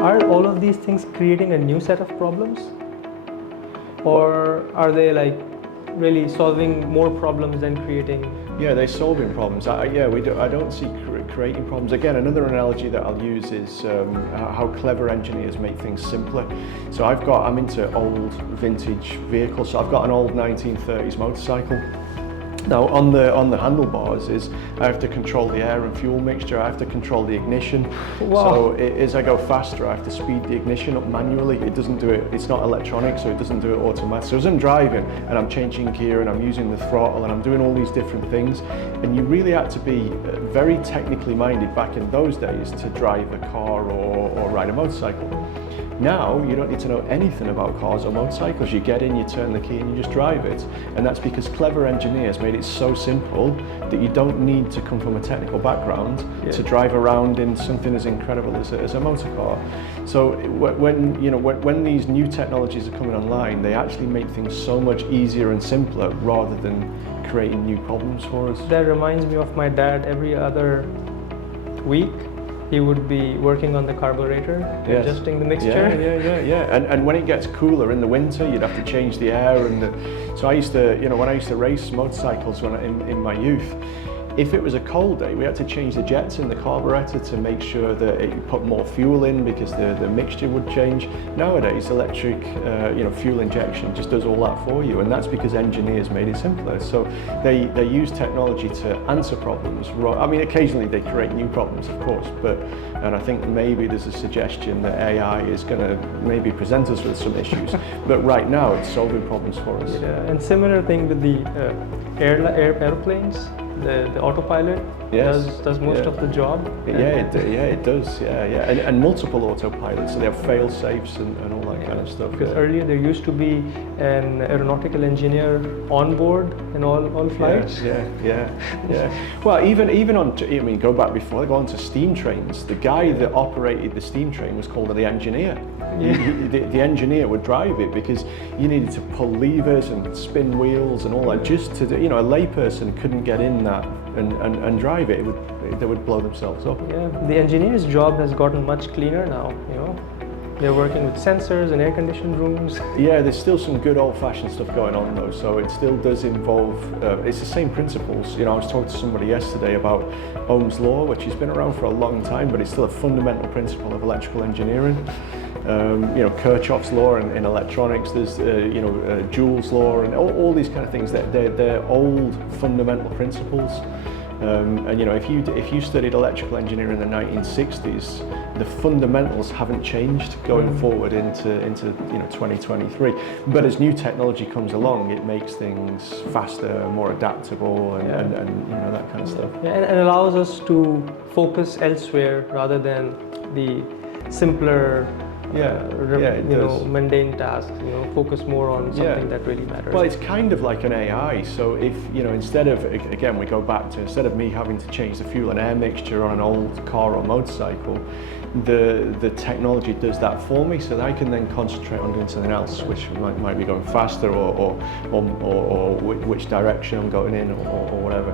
Are all of these things creating a new set of problems? Or are they like really solving more problems than creating? Yeah, they're solving problems. I don't see creating problems. Again, another analogy that I'll use is how clever engineers make things simpler. So I'm into old vintage vehicles. So I've got an old 1930s motorcycle. Now on the handlebars I have to control the air and fuel mixture, I have to control the ignition. Wow. So as I go faster I have to speed the ignition up manually. It doesn't do it, it's not electronic, so it doesn't do it automatically. So as I'm driving and I'm changing gear and I'm using the throttle and I'm doing all these different things, and you really had to be very technically minded back in those days to drive a car or ride a motorcycle. Now, you don't need to know anything about cars or motorcycles. You get in, you turn the key and you just drive it. And that's because clever engineers made it so simple that you don't need to come from a technical background to drive around in something as incredible as a motor car. So when these new technologies are coming online, they actually make things so much easier and simpler rather than creating new problems for us. That reminds me of my dad. Every other week, he would be working on the carburetor, adjusting the mixture. Yeah. And when it gets cooler in the winter, you'd have to change the air. So I used to, when I used to race motorcycles in my youth, if it was a cold day, we had to change the jets in the carburetor to make sure that it put more fuel in because the mixture would change. Nowadays, electric, fuel injection just does all that for you, and that's because engineers made it simpler. So they use technology to answer problems. I mean, occasionally they create new problems, of course, and I think maybe there's a suggestion that AI is going to maybe present us with some issues, but right now it's solving problems for us. Yeah, and similar thing with the airplanes. The autopilot does most of the job. It does. And multiple autopilots, so they have fail safes and all that kind of stuff. Because earlier there used to be an aeronautical engineer on board in all flights. Well, even on, go back before, go on to steam trains. The guy that operated the steam train was called the engineer. The engineer would drive it because you needed to pull levers and spin wheels and all that just to do, a layperson couldn't get in that and drive it. They would blow themselves up. Yeah, the engineer's job has gotten much cleaner now, They're working with sensors and air-conditioned rooms. Yeah, there's still some good old-fashioned stuff going on though, so it still does involve, it's the same principles. I was talking to somebody yesterday about Ohm's law, which has been around for a long time, but it's still a fundamental principle of electrical engineering. Kirchhoff's law in electronics, there's Joule's law and all these kind of things. They're old fundamental principles. If you studied electrical engineering in the 1960s, the fundamentals haven't changed going forward into 2023. But as new technology comes along, it makes things faster, more adaptable, and that kind of stuff. Yeah, and allows us to focus elsewhere rather than the simpler. Mundane tasks, focus more on something that really matters. Well, it's kind of like an AI. So if, instead of me having to change the fuel and air mixture on an old car or motorcycle, the technology does that for me, so that I can then concentrate on doing something else, which might be going faster or which direction I'm going in or whatever.